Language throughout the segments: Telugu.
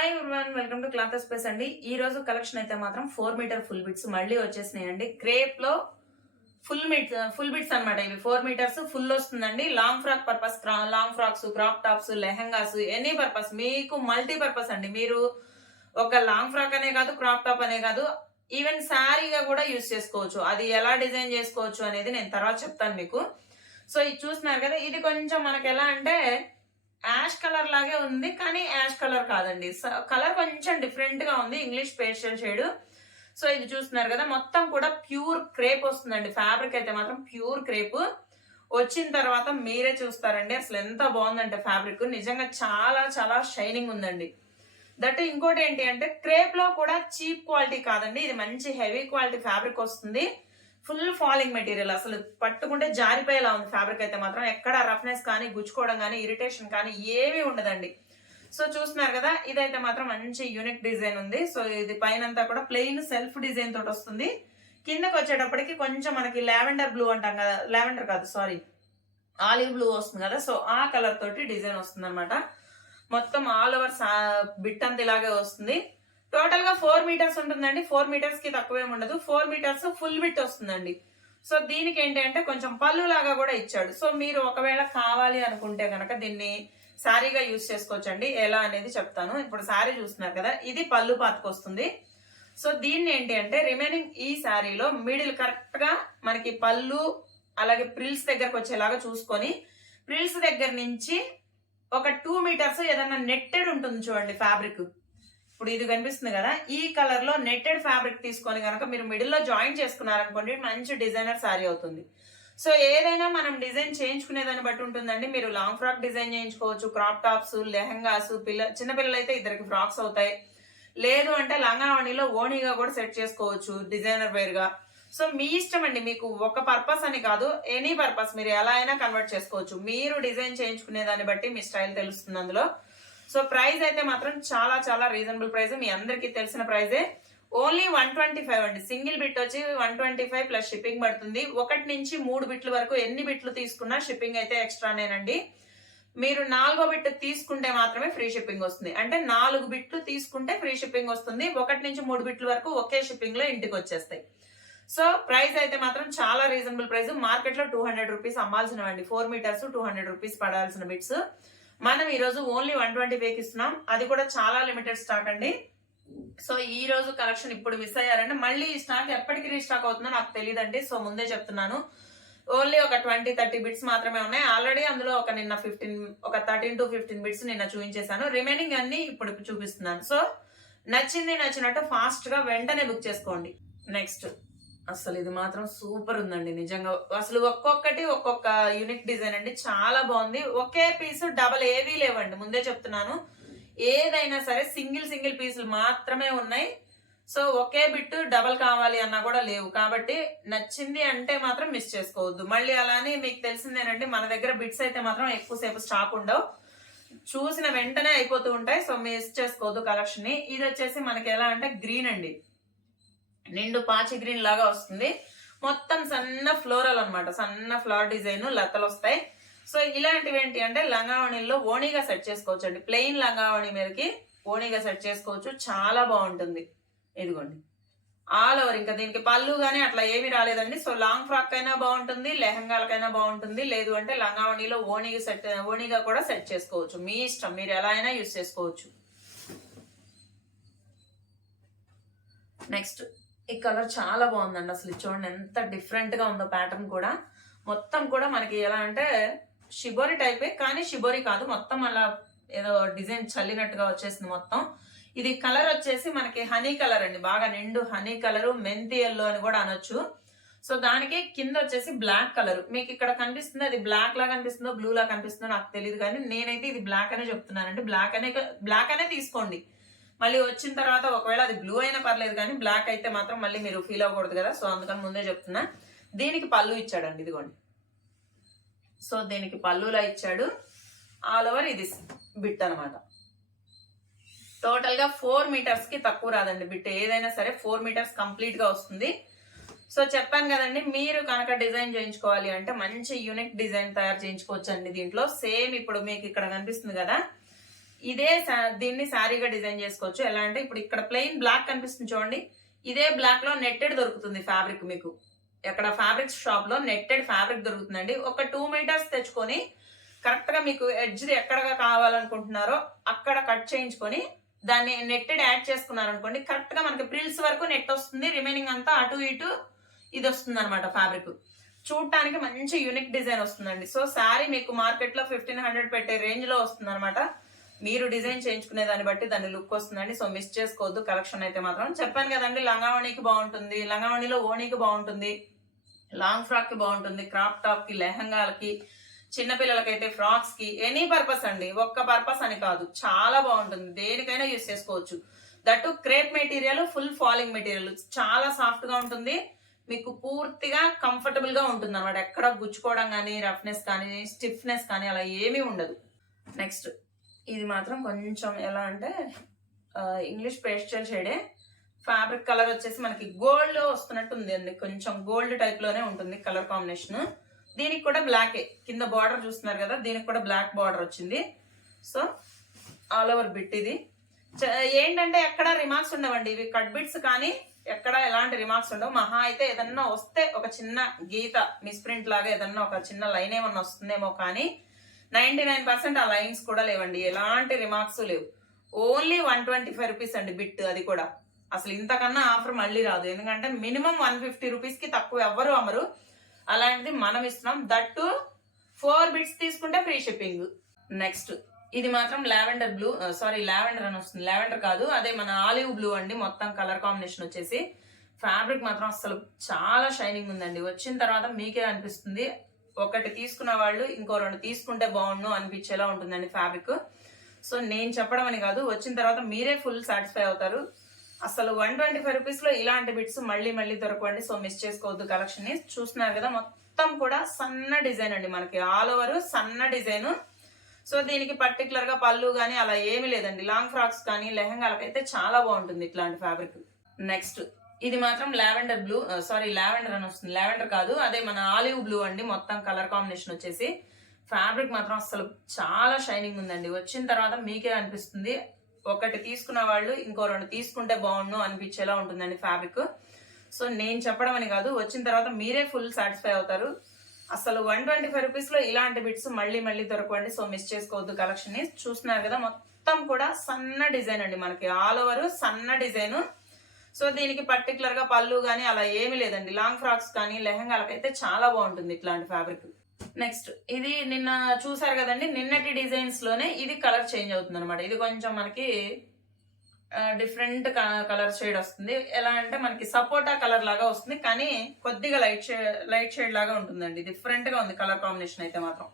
Hi everyone welcome to cloth space అండి. ఈ రోజు కలెక్షన్ అయితే మాత్రం ఫోర్ మీటర్ ఫుల్ బిట్స్ మళ్ళీ వచ్చేసినాయండి. క్రేప్లో ఫుల్ మీట్ ఫుల్ బిట్స్ అన్నమాట ఇవి. ఫోర్ మీటర్స్ ఫుల్ వస్తుందండి. Long frock purpose long frocks crop tops lehengas any purpose మీకు మల్టీ పర్పస్ అండి. మీరు ఒక లాంగ్ ఫ్రాక్ అనే కాదు క్రాప్ టాప్ అనే కాదు ఈవెన్ శారీగా కూడా యూస్ చేసుకోవచ్చు. అది ఎలా డిజైన్ చేసుకోవచ్చు అనేది నేను తర్వాత చెప్తాను మీకు. సో ఇది చూస్తున్నారు కదా ఇది కొంచెం మనకి ఎలా అంటే యాష్ కలర్ లాగే ఉంది కానీ యాష్ కలర్ కాదండి. కలర్ కొంచెం డిఫరెంట్గా ఉంది ఇంగ్లీష్ పేస్టల్ షేడ్ సో ఇది చూస్తున్నారు కదా మొత్తం కూడా ప్యూర్ క్రేప్ వస్తుందండి. ఫ్యాబ్రిక్ అయితే మాత్రం ప్యూర్ క్రేప్. వచ్చిన తర్వాత మీరే చూస్తారండి అసలు ఎంత బాగుందంటే ఫ్యాబ్రిక్ నిజంగా చాలా చాలా షైనింగ్ ఉందండి. దట్ ఇంకోటి ఏంటి అంటే క్రేప్లో కూడా చీప్ క్వాలిటీ కాదండి ఇది మంచి హెవీ క్వాలిటీ ఫ్యాబ్రిక్ వస్తుంది. ఫుల్ ఫాలింగ్ మెటీరియల్ అసలు పట్టుకుంటే జారిపోయేలా ఉంది ఫ్యాబ్రిక్ అయితే మాత్రం. ఎక్కడ రఫ్నెస్ కానీ గుచ్చుకోవడం కానీ ఇరిటేషన్ కానీ ఏమీ ఉండదండి. సో చూస్తున్నారు కదా ఇదైతే మాత్రం మంచి యూనిక్ డిజైన్ ఉంది. సో ఇది పైనంతా కూడా ప్లెయిన్ సెల్ఫ్ డిజైన్ తోటి వస్తుంది. కిందకి వచ్చేటప్పటికి కొంచెం మనకి లావెండర్ బ్లూ అంటాం కదా లావెండర్ కాదు సారీ ఆలివ్ బ్లూ వస్తుంది కదా. సో ఆ కలర్ తోటి డిజైన్ వస్తుంది అనమాట మొత్తం ఆల్ ఓవర్ బిట్ అంత ఇలాగే వస్తుంది. టోటల్గా ఫోర్ మీటర్స్ ఉంటుందండి. ఫోర్ మీటర్స్కి తక్కువేం ఉండదు. ఫోర్ మీటర్స్ ఫుల్ బిట్ వస్తుందండి. సో దీనికి ఏంటి అంటే కొంచెం పళ్ళు లాగా కూడా ఇచ్చాడు. సో మీరు ఒకవేళ కావాలి అనుకుంటే కనుక దీన్ని శారీగా యూజ్ చేసుకోవచ్చండి. ఎలా అనేది చెప్తాను. ఇప్పుడు శారీ చూస్తున్నారు కదా ఇది పళ్ళు పాతకు వస్తుంది. సో దీన్ని ఏంటి అంటే రిమైనింగ్ ఈ శారీలో మిడిల్ కరెక్ట్గా మనకి పళ్ళు అలాగే ప్రిల్స్ దగ్గరకు వచ్చేలాగా చూసుకొని ప్రిల్స్ దగ్గర నుంచి ఒక టూ మీటర్స్ ఏదైనా నెట్టెడ్ ఉంటుంది చూడండి ఫ్యాబ్రిక్ ఇప్పుడు ఇది కనిపిస్తుంది కదా ఈ కలర్లో నెట్టెడ్ ఫ్యాబ్రిక్ తీసుకొని కనుక మీరు మిడిల్లో జాయిన్ చేసుకున్నారనుకోండి మంచి డిజైనర్ శారీ అవుతుంది. సో ఏదైనా మనం డిజైన్ చేయించుకునే దాన్ని బట్టి ఉంటుందండి. మీరు లాంగ్ ఫ్రాక్ డిజైన్ చేయించుకోవచ్చు క్రాప్ టాప్స్ లెహంగాస్ పిల్ల చిన్నపిల్లలు అయితే ఇద్దరికి ఫ్రాక్స్ అవుతాయి. లేదు అంటే లంగావణిలో ఓణిగా కూడా సెట్ చేసుకోవచ్చు డిజైనర్ వేర్గా సో మీ ఇష్టం అండి మీకు ఒక పర్పస్ అని కాదు ఎనీ పర్పస్ మీరు ఎలా అయినా కన్వర్ట్ చేసుకోవచ్చు. మీరు డిజైన్ చేయించుకునే దాన్ని బట్టి మీ స్టైల్ తెలుస్తుంది అందులో. సో ప్రైస్ అయితే మాత్రం చాలా చాలా రీజనబుల్ ప్రైస్ మీ అందరికీ తెలిసిన ప్రైజే. ఓన్లీ వన్ ట్వంటీ ఫైవ్ అండి. సింగిల్ బిట్ వచ్చి one twenty five plus shipping పడుతుంది. ఒకటి నుంచి మూడు బిట్ల వరకు ఎన్ని బిట్లు తీసుకున్నా షిప్పింగ్ అయితే ఎక్స్ట్రానేనండి మీరు నాలుగో బిట్ తీసుకుంటే మాత్రమే ఫ్రీ షిప్పింగ్ వస్తుంది. అంటే నాలుగు బిట్లు తీసుకుంటే ఫ్రీ షిప్పింగ్ వస్తుంది. ఒకటి నుంచి మూడు బిట్ల వరకు ఒకే షిప్పింగ్లో ఇంటికి వచ్చేస్తాయి. సో ప్రైస్ అయితే మాత్రం చాలా రీజనబుల్ ప్రైస్ మార్కెట్లో two hundred rupees అమ్మాల్సినవండి. Four metres two hundred rupees పడాల్సిన బిట్స్. మనం ఈరోజు ఓన్లీ వన్ ట్వంటీ వేకి ఇస్తున్నాం. అది కూడా చాలా లిమిటెడ్ స్టాక్ అండి. సో ఈ రోజు కలెక్షన్ ఇప్పుడు మిస్ అయ్యారంటే మళ్ళీ ఈ స్టాక్ ఎప్పటికి రీస్టాక్ అవుతుందో నాకు తెలియదండి సో ముందే చెప్తున్నాను. ఓన్లీ ఒక ట్వంటీ థర్టీ బిట్స్ మాత్రమే ఉన్నాయి. ఆల్రెడీ అందులో ఒక నిన్న ఫిఫ్టీన్ ఒక థర్టీన్ టు ఫిఫ్టీన్ బిట్స్ నిన్న చూపించేశాను. రిమైనింగ్ అన్ని ఇప్పుడు చూపిస్తున్నాను. సో నచ్చింది నచ్చినట్టు ఫాస్ట్గా వెంటనే బుక్ చేసుకోండి. నెక్స్ట్. అసలు ఇది మాత్రం సూపర్ ఉందండి నిజంగా. అసలు ఒక్కొక్కటి ఒక్కొక్క యూనిక్ డిజైన్ అండి చాలా బాగుంది. ఒకే పీస్ డబల్ ఏవీ లేవండి ముందే చెప్తున్నాను. ఏదైనా సరే సింగిల్ సింగిల్ పీసులు మాత్రమే ఉన్నాయి. సో ఒకే బిట్ డబల్ కావాలి అన్నా కూడా లేవు. కాబట్టి నచ్చింది అంటే మాత్రం మిస్ చేసుకోవద్దు. మళ్ళీ అలానే మీకు తెలిసిందేనండి మన దగ్గర బిట్స్ అయితే మాత్రం ఎక్కువసేపు స్టాక్ ఉండవు. చూసిన వెంటనే అయిపోతూ ఉంటాయి సో మిస్ చేసుకోవద్దు కలెక్షన్ని ఇది వచ్చేసి మనకి ఎలా అంటే గ్రీన్ అండి. నిండు పాచి గ్రీన్ లాగా వస్తుంది. మొత్తం సన్న ఫ్లోరల్ అనమాట సన్న ఫ్లవర్ డిజైన్ లతలు వస్తాయి. సో ఇలాంటివి ఏంటి అంటే లంగావణిలో ఓణిగా సెట్ చేసుకోవచ్చు అండి ప్లెయిన్ లంగావణి మీదకి ఓణిగా సెట్ చేసుకోవచ్చు. చాలా బాగుంటుంది. ఇదిగోండి. ఆల్ ఓవర్ ఇంకా దీనికి పళ్ళు కానీ అట్లా ఏమీ రాలేదండి. సో లాంగ్ ఫ్రాక్ అయినా బాగుంటుంది లెహంగాలకైనా బాగుంటుంది. లేదు అంటే లంగావణిలో ఓణిగా సెట్ ఓణిగా కూడా సెట్ చేసుకోవచ్చు. మీ ఇష్టం. మీరు ఎలా అయినా యూస్ చేసుకోవచ్చు. నెక్స్ట్. ఈ కలర్ చాలా బాగుందండి అసలు. చూడండి ఎంత డిఫరెంట్గా ఉందో ప్యాటర్న్ కూడా. మొత్తం కూడా మనకి ఎలా అంటే షిబోరి టైపే కానీ షిబోరి కాదు. మొత్తం అలా ఏదో డిజైన్ చల్లినట్టుగా వచ్చేసింది మొత్తం. ఇది కలర్ వచ్చేసి మనకి హనీ కలర్ అండి. బాగా నిండు హనీ కలర్ మెంతి ఎల్లో అని కూడా అనొచ్చు. సో దానికి కింద వచ్చేసి బ్లాక్ కలర్ మీకు ఇక్కడ కనిపిస్తుంది అది బ్లాక్ లా కనిపిస్తుందో బ్లూ లా కనిపిస్తుందో నాకు తెలియదు కానీ నేనైతే ఇది బ్లాక్ అనే చెప్తున్నానండి. బ్లాక్ అనే బ్లాక్ అనే తీసుకోండి. మళ్ళీ వచ్చిన తర్వాత ఒకవేళ అది బ్లూ అయినా పర్లేదు కానీ బ్లాక్ అయితే మాత్రం మళ్ళీ మీరు ఫీల్ అవ్వకూడదు కదా. సో అందుకని ముందే చెప్తున్నా. దీనికి పళ్ళు ఇచ్చాడండి ఇదిగోండి. సో దీనికి పళ్ళులా ఇచ్చాడు. ఆల్ ఓవర్ ఇది బిట్ అనమాట టోటల్గా ఫోర్ మీటర్స్కి తక్కువ రాదండి బిట్. ఏదైనా సరే ఫోర్ మీటర్స్ కంప్లీట్గా వస్తుంది. సో చెప్పాను కదండి మీరు కనుక డిజైన్ చేయించుకోవాలి అంటే మంచి యూనిక్ డిజైన్ తయారు చేయించుకోవచ్చు అండి దీంట్లో. సేమ్ ఇప్పుడు మీకు ఇక్కడ కనిపిస్తుంది కదా. ఇదే సా- దీన్ని శారీగా డిజైన్ చేసుకోవచ్చు. ఎలా అంటే ఇప్పుడు ఇక్కడ ప్లెయిన్ బ్లాక్ కనిపిస్తుంది చూడండి. ఇదే బ్లాక్లో నెట్టెడ్ దొరుకుతుంది ఫ్యాబ్రిక్ మీకు. ఎక్కడ ఫ్యాబ్రిక్ షాప్లో నెట్టెడ్ ఫ్యాబ్రిక్ దొరుకుతుందండి. ఒక టూ మీటర్స్ తెచ్చుకొని కరెక్ట్గా మీకు ఎడ్జ్ ఎక్కడ కావాలనుకుంటున్నారో అక్కడ కట్ చేయించుకొని దాన్ని నెట్టెడ్ యాడ్ చేసుకున్నారు అనుకోండి కరెక్ట్గా మనకి ప్రిల్స్ వరకు నెట్ వస్తుంది. రిమైనింగ్ అంతా అటు ఇటు ఇది వస్తుంది అనమాట ఫ్యాబ్రిక్. చూడటానికి మంచి యూనిక్ డిజైన్ వస్తుందండి. సో శారీ మీకు మార్కెట్లో ఫిఫ్టీన్ హండ్రెడ్ పెట్టే రేంజ్లో వస్తుంది అనమాట మీరు డిజైన్ చేయించుకునే దాన్ని బట్టి దాని లుక్ వస్తుందండి. సో మిస్ చేసుకోవద్దు. కలెక్షన్ అయితే మాత్రం చెప్పాను కదండి. లంగావణికి బాగుంటుంది. లంగావణిలో ఓణికి బాగుంటుంది. లాంగ్ ఫ్రాక్కి బాగుంటుంది. క్రాప్ టాప్కి లెహంగాలకి చిన్నపిల్లలకైతే ఫ్రాక్స్కి ఎనీ పర్పస్ అండి. ఒక్క పర్పస్ అని కాదు. చాలా బాగుంటుంది. దేనికైనా యూస్ చేసుకోవచ్చు. That crepe material full falling material. చాలా సాఫ్ట్గా ఉంటుంది. మీకు పూర్తిగా కంఫర్టబుల్గా ఉంటుంది అనమాట ఎక్కడ గుచ్చుకోవడం కానీ రఫ్నెస్ కానీ స్టిఫ్నెస్ కానీ అలా ఏమీ ఉండదు. నెక్స్ట్. ఇది మాత్రం కొంచెం ఎలా అంటే ఇంగ్లీష్ పేస్టల్ షేడే ఫ్యాబ్రిక్ కలర్ వచ్చేసి మనకి గోల్డ్ వస్తున్నట్టు ఉంది అండి. కొంచెం గోల్డ్ టైప్లోనే ఉంటుంది కలర్ కాంబినేషన్ దీనికి కూడా బ్లాకే కింద బార్డర్ చూస్తున్నారు కదా దీనికి కూడా బ్లాక్ బార్డర్ వచ్చింది. సో ఆల్ ఓవర్ బిట్ ఇది. చ- ఏంటంటే ఎక్కడ రిమార్క్స్ ఉండవండి. ఇవి కట్ బిట్స్ కానీ ఎక్కడ ఎలాంటి రిమార్క్స్ ఉండవు. మహా అయితే ఏదన్నా వస్తే ఒక చిన్న గీత మిస్ప్రింట్ లాగా ఏదన్నా ఒక చిన్న లైన్ ఏమన్నా వస్తుందేమో కానీ నైన్టీ నైన్ పర్సెంట్ ఆ లైన్స్ కూడా లేవండి. ఎలాంటి రిమార్క్స్ లేవు. Only one twenty five rupees అండి బిట్ అది కూడా. అసలు ఇంతకన్నా ఆఫర్ మళ్ళీ రాదు. ఎందుకంటే మినిమం వన్ ఫిఫ్టీ రూపీస్కి తక్కువ ఎవ్వరు అమరు అలాంటిది మనం ఇస్తున్నాం. దట్టు ఫోర్ బిట్స్ తీసుకుంటే ఫ్రీ షిప్పింగ్. నెక్స్ట్ ఇది మాత్రం లావెండర్ బ్లూ సారీ లావెండర్ అని వస్తుంది. లావెండర్ కాదు అదే మన ఆలివ్ బ్లూ అండి. మొత్తం కలర్ కాంబినేషన్ వచ్చేసి. ఫ్యాబ్రిక్ మాత్రం అసలు చాలా షైనింగ్ ఉందండి. వచ్చిన తర్వాత మీకే అనిపిస్తుంది. ఒకటి తీసుకున్న వాళ్ళు ఇంకో రెండు తీసుకుంటే బాగుండు అనిపించేలా ఉంటుందండి ఫ్యాబ్రిక్ సో నేను చెప్పడం అని కాదు వచ్చిన తర్వాత మీరే ఫుల్ సాటిస్ఫై అవుతారు. అసలు వన్ ట్వంటీ ఫైవ్ రూపీస్లో ఇలాంటి బిట్స్ మళ్ళీ మళ్ళీ దొరకండి సో మిస్ చేసుకోవద్దు కలెక్షన్ని చూస్తున్నారు కదా మొత్తం కూడా సన్న డిజైన్ అండి మనకి. ఆల్ ఓవర్ సన్న డిజైన్ సో దీనికి పర్టికులర్గా పళ్ళు కానీ అలా ఏమీ లేదండి. లాంగ్ ఫ్రాక్స్ కానీ లెహంగాలకు అయితే చాలా బాగుంటుంది ఇట్లాంటి ఫ్యాబ్రిక్ నెక్స్ట్ ఇది మాత్రం లావెండర్ బ్లూ సారీ లావెండర్ అని వస్తుంది. లావెండర్ కాదు అదే మన ఆలివ్ బ్లూ అండి. మొత్తం కలర్ కాంబినేషన్ వచ్చేసి ఫ్యాబ్రిక్ మాత్రం అసలు చాలా షైనింగ్ ఉందండి. వచ్చిన తర్వాత మీకే అనిపిస్తుంది. ఒకటి తీసుకున్న వాళ్ళు ఇంకో రెండు తీసుకుంటే బాగుండు అనిపించేలా ఉంటుందండి ఫ్యాబ్రిక్. సో నేను చెప్పడం అని కాదు వచ్చిన తర్వాత మీరే ఫుల్ సాటిస్ఫై అవుతారు. అసలు వన్ ట్వంటీ ఫైవ్ రూపీస్లో ఇలాంటి బిట్స్ మళ్ళీ మళ్ళీ దొరకండి సో మిస్ చేసుకోవద్దు కలెక్షన్ని చూస్తున్నారు కదా మొత్తం కూడా సన్న డిజైన్ అండి మనకి. ఆల్ ఓవర్ సన్న డిజైన్. సో దీనికి పర్టికులర్గా పళ్ళు కానీ అలా ఏమీ లేదండి. లాంగ్ ఫ్రాక్స్ కానీ లెహంగాలకు అయితే చాలా బాగుంటుంది ఇట్లాంటి ఫ్యాబ్రిక్ నెక్స్ట్ ఇది నిన్న చూసారు కదండి నిన్నటి డిజైన్స్లోనే ఇది కలర్ చేంజ్ అవుతుంది అనమాట ఇది కొంచెం మనకి డిఫరెంట్ కలర్ షేడ్ వస్తుంది. ఎలా అంటే మనకి సపోటా కలర్ లాగా వస్తుంది కానీ కొద్దిగా లైట్ షేడ్ లైట్ షేడ్ లాగా ఉంటుందండి. డిఫరెంట్గా ఉంది కలర్ కాంబినేషన్ అయితే మాత్రం.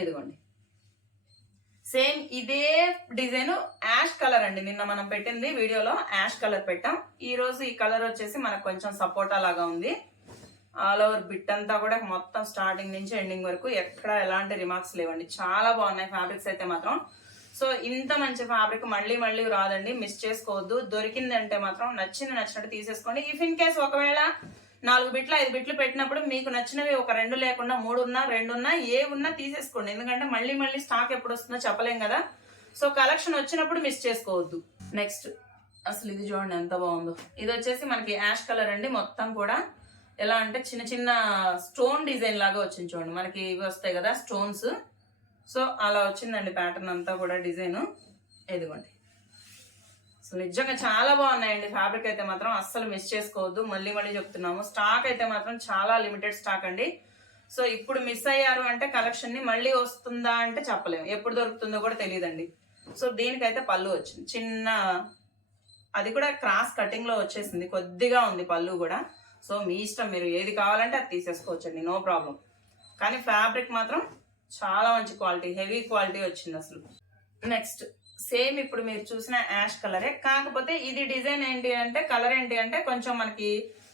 ఇదిగోండి. సేమ్ ఇదే డిజైన్ యాష్ కలర్ అండి. నిన్న మనం పెట్టింది వీడియోలో యాష్ కలర్ పెట్టాం. ఈ రోజు ఈ కలర్ వచ్చేసి మనకు కొంచెం సపోటా లాగా ఉంది. ఆల్ ఓవర్ బిట్ అంతా కూడా మొత్తం స్టార్టింగ్ నుంచి ఎండింగ్ వరకు ఎక్కడ ఎలాంటి రిమార్క్స్ లేవండి. చాలా బాగున్నాయి ఫ్యాబ్రిక్స్ అయితే మాత్రం. సో ఇంత మంచి ఫ్యాబ్రిక్ మళ్ళీ మళ్ళీ రాదండి. మిస్ చేసుకోవద్దు. దొరికిందంటే మాత్రం నచ్చింది నచ్చినట్టు తీసేసుకోండి. ఇఫ్ ఇన్ కేస్ ఒకవేళ నాలుగు బిట్లు ఐదు బిట్లు పెట్టినప్పుడు మీకు నచ్చినవి ఒక రెండు లేకుండా మూడు ఉన్నా రెండు ఉన్నా ఏ ఉన్నా తీసేసుకోండి. ఎందుకంటే మళ్ళీ మళ్ళీ స్టాక్ ఎప్పుడు వస్తుందో చెప్పలేం కదా. సో కలెక్షన్ వచ్చినప్పుడు మిస్ చేసుకోవద్దు. నెక్స్ట్ అసలు ఇది చూడండి ఎంత బాగుందో. ఇది వచ్చేసి మనకి యాష్ కలర్ అండి. మొత్తం కూడా ఎలా అంటే చిన్న చిన్న స్టోన్ డిజైన్ లాగా వచ్చింది చూడండి. మనకి ఇవి వస్తాయి కదా స్టోన్స్ సో అలా వచ్చిందండి ప్యాటర్న్ అంతా కూడా డిజైన్. ఇదిగోండి. సో నిజంగా చాలా బాగున్నాయండి. ఫ్యాబ్రిక్ అయితే మాత్రం అస్సలు మిస్ చేసుకోవద్దు. మళ్ళీ మళ్ళీ చెప్తున్నాము. స్టాక్ అయితే మాత్రం చాలా లిమిటెడ్ స్టాక్ అండి. సో ఇప్పుడు మిస్ అయ్యారు అంటే కలెక్షన్ని మళ్ళీ వస్తుందా అంటే చెప్పలేము. ఎప్పుడు దొరుకుతుందో కూడా తెలియదండి. సో దీనికైతే పళ్ళు వచ్చింది. చిన్న అది కూడా క్రాస్ కటింగ్లో వచ్చేసింది. కొద్దిగా ఉంది పళ్ళు కూడా. సో మీ ఇష్టం మీరు ఏది కావాలంటే అది తీసేసుకోవచ్చండి. నో ప్రాబ్లం కానీ ఫ్యాబ్రిక్ మాత్రం చాలా మంచి క్వాలిటీ హెవీ క్వాలిటీ వచ్చింది అసలు. నెక్స్ట్ సేమ్ ఇప్పుడు మీరు చూసిన యాష్ కలరే. కాకపోతే ఇది డిజైన్ ఏంటి అంటే కలర్ ఏంటి అంటే కొంచెం మనకి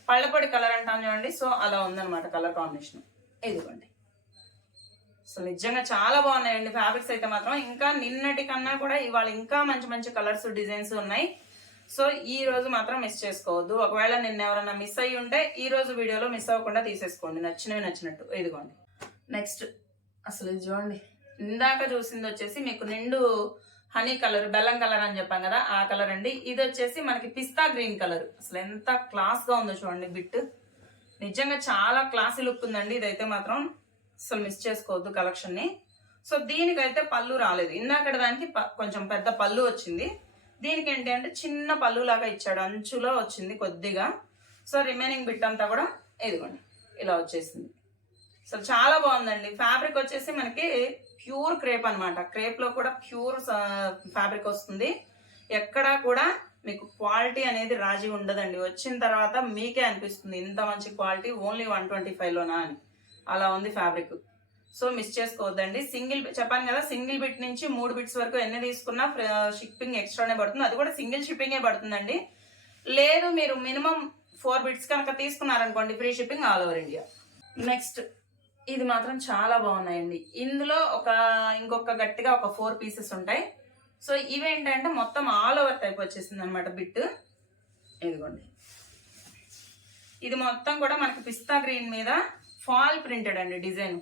పళ్ళపొడి కలర్ అంటాం చూడండి. సో అలా ఉందన్నమాట కలర్ కాంబినేషన్. ఇదిగోండి. సో నిజంగా చాలా బాగున్నాయండి. ఫ్యాబ్రిక్స్ అయితే మాత్రం ఇంకా నిన్నటి కన్నా కూడా ఇవాళ ఇంకా మంచి మంచి కలర్స్ డిజైన్స్ ఉన్నాయి. సో ఈ రోజు మాత్రం మిస్ చేసుకోవద్దు. ఒకవేళ నిన్న ఎవరైనా మిస్ అయ్యి ఉంటే ఈ రోజు వీడియోలో మిస్ అవ్వకుండా తీసేసుకోండి. నచ్చినవి నచ్చినట్టు. ఇదిగోండి. నెక్స్ట్. అసలు ఇది చూడండి. ఇందాక చూసింది వచ్చేసి మీకు నిండు హనీ కలర్ బెల్లం కలర్ అని చెప్పాం కదా ఆ కలర్ అండి. ఇది వచ్చేసి మనకి పిస్తా గ్రీన్ కలర్. అసలు ఎంత క్లాస్గా ఉందో చూడండి బిట్. నిజంగా చాలా క్లాసీ లుక్ ఉందండి. ఇదైతే మాత్రం అసలు మిస్ చేసుకోవద్దు కలెక్షన్ని. సో దీనికైతే పళ్ళు రాలేదు. ఇందాకటి దానికి ప- కొంచెం పెద్ద పళ్ళు వచ్చింది. దీనికి ఏంటి అంటే చిన్న పళ్ళు లాగా ఇచ్చాడు. అంచులో వచ్చింది కొద్దిగా. సో రిమైనింగ్ బిట్ అంతా కూడా ఇదిగోండి ఇలా వచ్చేసింది. సో చాలా బాగుందండి. ఫ్యాబ్రిక్ వచ్చేసి మనకి ప్యూర్ క్రేప్ అనమాట క్రేప్లో కూడా ప్యూర్ ఫ్యాబ్రిక్ వస్తుంది. ఎక్కడా కూడా మీకు క్వాలిటీ అనేది రాజీ ఉండదండి. వచ్చిన తర్వాత మీకే అనిపిస్తుంది ఇంత మంచి క్వాలిటీ ఓన్లీ వన్ ట్వంటీ ఫైవ్లోనా అని. అలా ఉంది ఫ్యాబ్రిక్. సో మిస్ చేసుకోవద్దండి. సింగిల్ చెప్పాను కదా సింగిల్ బిట్ నుంచి మూడు బిట్స్ వరకు ఎన్ని తీసుకున్నా షిప్పింగ్ ఎక్స్ట్రానే పడుతుంది. అది కూడా సింగిల్ షిప్పింగే పడుతుందండి. లేదు మీరు మినిమం ఫోర్ బిట్స్ కనుక తీసుకున్నారనుకోండి free shipping all over India. Next ఇది మాత్రం చాలా బాగున్నాయండి. ఇందులో ఒక ఇంకొక గట్టిగా ఒక ఫోర్ పీసెస్ ఉంటాయి. సో ఇవేంటంటే మొత్తం ఆల్ ఓవర్ టైప్ వచ్చేసింది అనమాట బిట్ ఇదిగోండి. ఇది మొత్తం కూడా మనకి పిస్తా గ్రీన్ మీద ఫాల్ ప్రింటెడ్ అండి డిజైన్.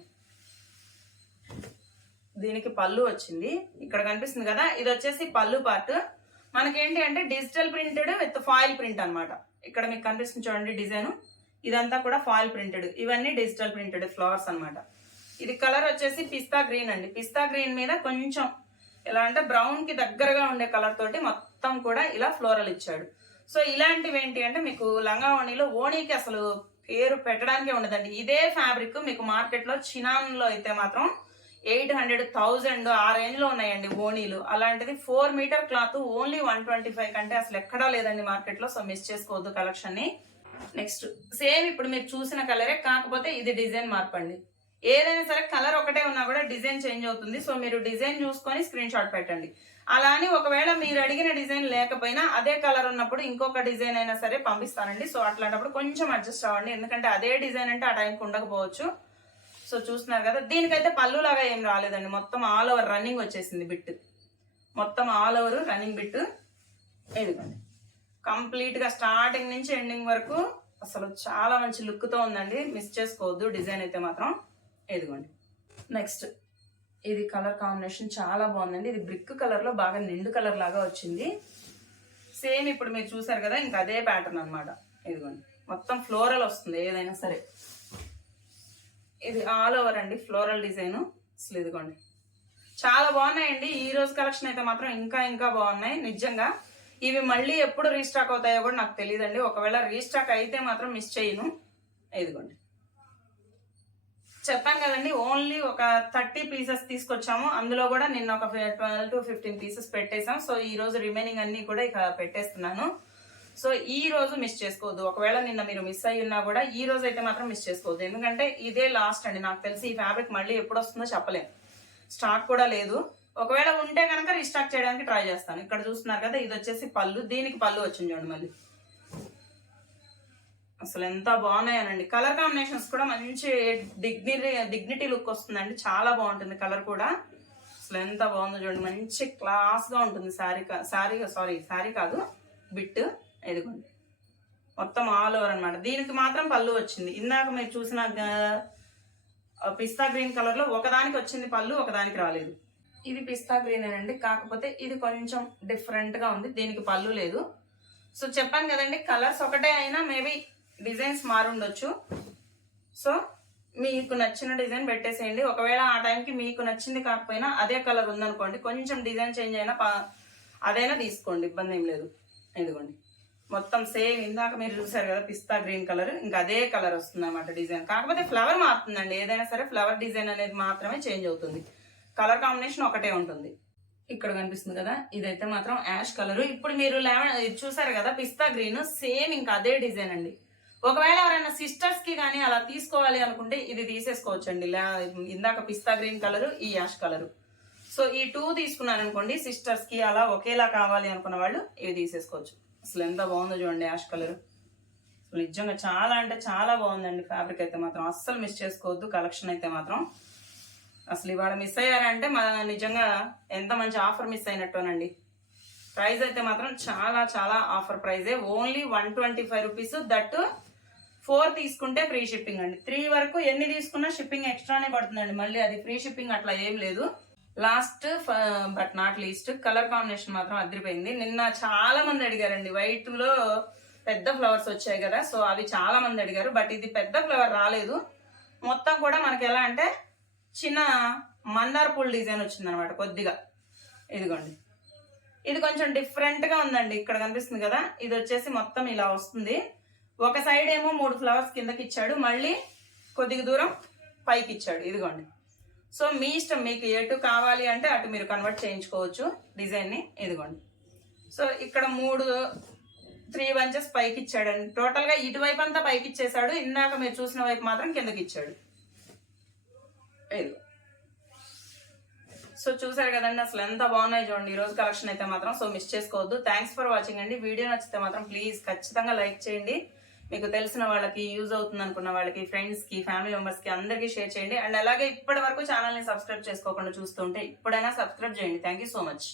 దీనికి పళ్ళు వచ్చింది. ఇక్కడ కనిపిస్తుంది కదా ఇది వచ్చేసి పళ్ళు పార్ట్. మనకేంటి అంటే digital printed with foil print అనమాట ఇక్కడ మీకు కనిపిస్తుంది చూడండి డిజైన్. ఇదంతా కూడా ఫాయిల్ ప్రింటెడ్. ఇవన్నీ డిజిటల్ ప్రింటెడ్ ఫ్లవర్స్ అన్నమాట. ఇది కలర్ వచ్చేసి పిస్తా గ్రీన్ అండి. పిస్తా గ్రీన్ మీద కొంచెం ఎలా అంటే బ్రౌన్కి దగ్గరగా ఉండే కలర్ తోటి మొత్తం కూడా ఇలా ఫ్లోరల్ ఇచ్చాడు. సో ఇలాంటివి ఏంటి అంటే మీకు లంగా ఓణిలో ఓణికి అసలు పేరు పెట్టడానికే ఉండదండి. ఇదే ఫ్యాబ్రిక్ మీకు మార్కెట్లో చినాన్లో అయితే మాత్రం ఎయిట్ హండ్రెడ్ థౌజండ్ ఆ రేంజ్లో ఉన్నాయండి ఓణీలు. అలాంటిది four metre cloth only one twenty five కంటే అసలు ఎక్కడా లేదండి మార్కెట్లో. సో మిస్ చేసుకోవద్దు కలెక్షన్ని. నెక్స్ట్ సేమ్ ఇప్పుడు మీరు చూసిన కలరే కాకపోతే ఇది డిజైన్ మార్పండి. ఏదైనా సరే కలర్ ఒకటే ఉన్నా కూడా డిజైన్ చేంజ్ అవుతుంది. సో మీరు డిజైన్ చూసుకొని స్క్రీన్ షాట్ పెట్టండి. అలా అని ఒకవేళ మీరు అడిగిన డిజైన్ లేకపోయినా అదే కలర్ ఉన్నప్పుడు ఇంకొక డిజైన్ అయినా సరే పంపిస్తానండి. సో అట్లాంటప్పుడు కొంచెం అడ్జస్ట్ అవ్వండి. ఎందుకంటే అదే డిజైన్ అంటే ఆ టైంకి ఉండకపోవచ్చు. సో చూస్తున్నారు కదా దీనికైతే పళ్ళు లాగా ఏం రాలేదండి. మొత్తం ఆల్ ఓవర్ రన్నింగ్ వచ్చేసింది బిట్. మొత్తం ఆల్ ఓవర్ రన్నింగ్ బిట్. ఇదిగోండి. కంప్లీట్గా స్టార్టింగ్ నుంచి ఎండింగ్ వరకు అసలు చాలా మంచి లుక్తో ఉందండి. మిస్ చేసుకోవద్దు. డిజైన్ అయితే మాత్రం ఇదిగోండి. నెక్స్ట్ ఇది కలర్ కాంబినేషన్ చాలా బాగుందండి. ఇది బ్రిక్ కలర్లో బాగా నిండు కలర్ లాగా వచ్చింది. సేమ్ ఇప్పుడు మీరు చూసారు కదా ఇంకా అదే ప్యాటర్న్ అన్నమాట. ఇదిగోండి. మొత్తం ఫ్లోరల్ వస్తుంది ఏదైనా సరే. ఇది ఆల్ ఓవర్ అండి. ఫ్లోరల్ డిజైన్ అసలు ఇదిగోండి. చాలా బాగున్నాయండి. ఈ రోజు కలెక్షన్ అయితే మాత్రం ఇంకా ఇంకా బాగున్నాయి. నిజంగా ఇవి మళ్ళీ ఎప్పుడు రీస్టాక్ అవుతాయో కూడా నాకు తెలియదండి ఒకవేళ రీస్టాక్ అయితే మాత్రం మిస్ చేయను. ఇదిగోండి. చెప్పాను కదండి ఓన్లీ ఒక థర్టీ పీసెస్ తీసుకొచ్చాము. అందులో కూడా నిన్న ఒక ట్వెల్వ్ టు ఫిఫ్టీన్ పీసెస్ పెట్టేసాం సో ఈ రోజు రిమైనింగ్ అన్ని కూడా ఇక పెట్టేస్తున్నాను. సో ఈ రోజు మిస్ చేసుకోవద్దు. ఒకవేళ నిన్న మీరు మిస్ అయ్యి ఉన్నా కూడా ఈ రోజు అయితే మాత్రం మిస్ చేసుకోవద్దు. ఎందుకంటే ఇదే లాస్ట్ అండి. నాకు తెలిసి ఈ ఫ్యాబ్రిక్ మళ్ళీ ఎప్పుడు వస్తుందో చెప్పలేము స్టాక్ కూడా లేదు. ఒకవేళ ఉంటే కనుక రీస్టాక్ చేయడానికి ట్రై చేస్తాను. ఇక్కడ చూస్తున్నారు కదా ఇది వచ్చేసి పళ్ళు. దీనికి పళ్ళు వచ్చింది చూడండి మళ్ళీ. అసలు ఎంత బాగున్నాయనండి. కలర్ కాంబినేషన్స్ కూడా మంచి డిగ్నిటీ డిగ్నిటీ లుక్ వస్తుందండి. చాలా బాగుంటుంది కలర్ కూడా. అసలు ఎంత బాగుందో చూడండి. మంచి క్లాస్గా ఉంటుంది శారీ శారీ సారీ శారీ కాదు బిట్ ఎదుగుంది మొత్తం ఆల్ ఓవర్ అన్నమాట. దీనికి మాత్రం పళ్ళు వచ్చింది. ఇందాక మీరు చూసిన పిస్తా గ్రీన్ కలర్లో ఒకదానికి వచ్చింది పళ్ళు ఒకదానికి రాలేదు. ఇది పిస్తా గ్రీన్ అండి కాకపోతే ఇది కొంచెం డిఫరెంట్గా ఉంది. దీనికి పళ్ళు లేదు. సో చెప్పాను కదండి కలర్స్ ఒకటే అయినా మేబీ డిజైన్స్ మారుండొచ్చు. సో మీకు నచ్చిన డిజైన్ పెట్టేసేయండి. ఒకవేళ ఆ టైంకి మీకు నచ్చింది కాకపోయినా అదే కలర్ ఉందనుకోండి కొంచెం డిజైన్ చేంజ్ అయినా అదైనా తీసుకోండి. ఇబ్బంది ఏం లేదు. ఇదిగోండి. మొత్తం సేమ్ ఇందాక మీరు చూసారు కదా పిస్తా గ్రీన్ కలర్ ఇంకా అదే కలర్ వస్తుంది అనమాట డిజైన్ కాకపోతే ఫ్లవర్ మారుతుందండి. ఏదైనా సరే ఫ్లవర్ డిజైన్ అనేది మాత్రమే చేంజ్ అవుతుంది. కలర్ కాంబినేషన్ ఒకటే ఉంటుంది. ఇక్కడ కనిపిస్తుంది కదా ఇదైతే మాత్రం యాష్ కలర్. ఇప్పుడు మీరు లెవెన్ ఇది చూసారు కదా పిస్తా గ్రీన్ సేమ్ ఇంకా అదే డిజైన్ అండి. ఒకవేళ ఎవరైనా సిస్టర్స్కి కానీ అలా తీసుకోవాలి అనుకుంటే ఇది తీసేసుకోవచ్చు అండి ఇందాక పిస్తా గ్రీన్ కలర్ ఈ యాష్ కలర్. సో ఈ టూ తీసుకున్నారనుకోండి సిస్టర్స్కి అలా ఒకేలా కావాలి అనుకున్న వాళ్ళు ఇవి తీసేసుకోవచ్చు. అసలు ఎంత బాగుందో చూడండి యాష్ కలర్. అసలు నిజంగా చాలా అంటే చాలా బాగుందండి. ఫ్యాబ్రిక్ అయితే మాత్రం అస్సలు మిస్ చేసుకోవద్దు. కలెక్షన్ అయితే మాత్రం అసలు ఇవాళ మిస్ అయ్యారంటే మా నిజంగా ఎంత మంచి ఆఫర్ మిస్ అయినట్టునండి. ప్రైస్ అయితే మాత్రం చాలా చాలా offer ప్రైజే only one twenty five rupees that four తీసుకుంటే ఫ్రీ షిప్పింగ్ అండి. త్రీ వరకు ఎన్ని తీసుకున్నా షిప్పింగ్ ఎక్స్ట్రానే పడుతుందండి. మళ్ళీ అది ఫ్రీ షిప్పింగ్ అట్లా ఏం లేదు. Last but not least colour combination మాత్రం అదిరిపోయింది. నిన్న చాలా మంది అడిగారండి. వైట్లో పెద్ద ఫ్లవర్స్ వచ్చాయి కదా సో అవి చాలా మంది అడిగారు. బట్ ఇది పెద్ద ఫ్లవర్ రాలేదు. మొత్తం కూడా మనకి ఎలా అంటే చిన్న మందార పూల డిజైన్ వచ్చింది అనమాట కొద్దిగా. ఇదిగోండి. ఇది కొంచెం డిఫరెంట్గా ఉందండి. ఇక్కడ కనిపిస్తుంది కదా? ఇది వచ్చేసి మొత్తం ఇలా వస్తుంది. ఒక సైడ్ ఏమో మూడు ఫ్లవర్స్ కిందకి ఇచ్చాడు. మళ్ళీ కొద్దిగా దూరం పైకి ఇచ్చాడు. ఇదిగోండి. సో మీ ఇష్టం మీకు ఎటు కావాలి అంటే అటు మీరు కన్వర్ట్ చేయించుకోవచ్చు డిజైన్ని ఇదిగోండి. సో ఇక్కడ మూడు త్రీ బంచెస్ పైకి ఇచ్చాడండి. టోటల్గా ఇటువైపు అంతా పైకి ఇచ్చేసాడు ఇందాక మీరు చూసిన వైపు మాత్రం కిందకి ఇచ్చాడు. ఇదిగో సో చూసారు కదండి అసలు ఎంత బాగున్నాయి చూడండి. ఈ రోజు కలెక్షన్ అయితే మాత్రం సో మిస్ చేసుకోవద్దు. థ్యాంక్స్ ఫర్ వాచింగ్ అండి. వీడియో నచ్చితే మాత్రం ప్లీజ్ ఖచ్చితంగా లైక్ చేయండి. మీకు తెలిసిన వాళ్ళకి యూజ్ అవుతుంది అనుకున్న వాళ్ళకి ఫ్రెండ్స్కి ఫ్యామిలీ మెంబర్స్కి అందరికీ షేర్ చేయండి. అండ్ అలాగే ఇప్పటి వరకు ఛానల్ని సబ్స్క్రైబ్ చేసుకోకుండా చూస్తుంటే ఇప్పుడైనా సబ్స్క్రైబ్ చేయండి. Thank you so much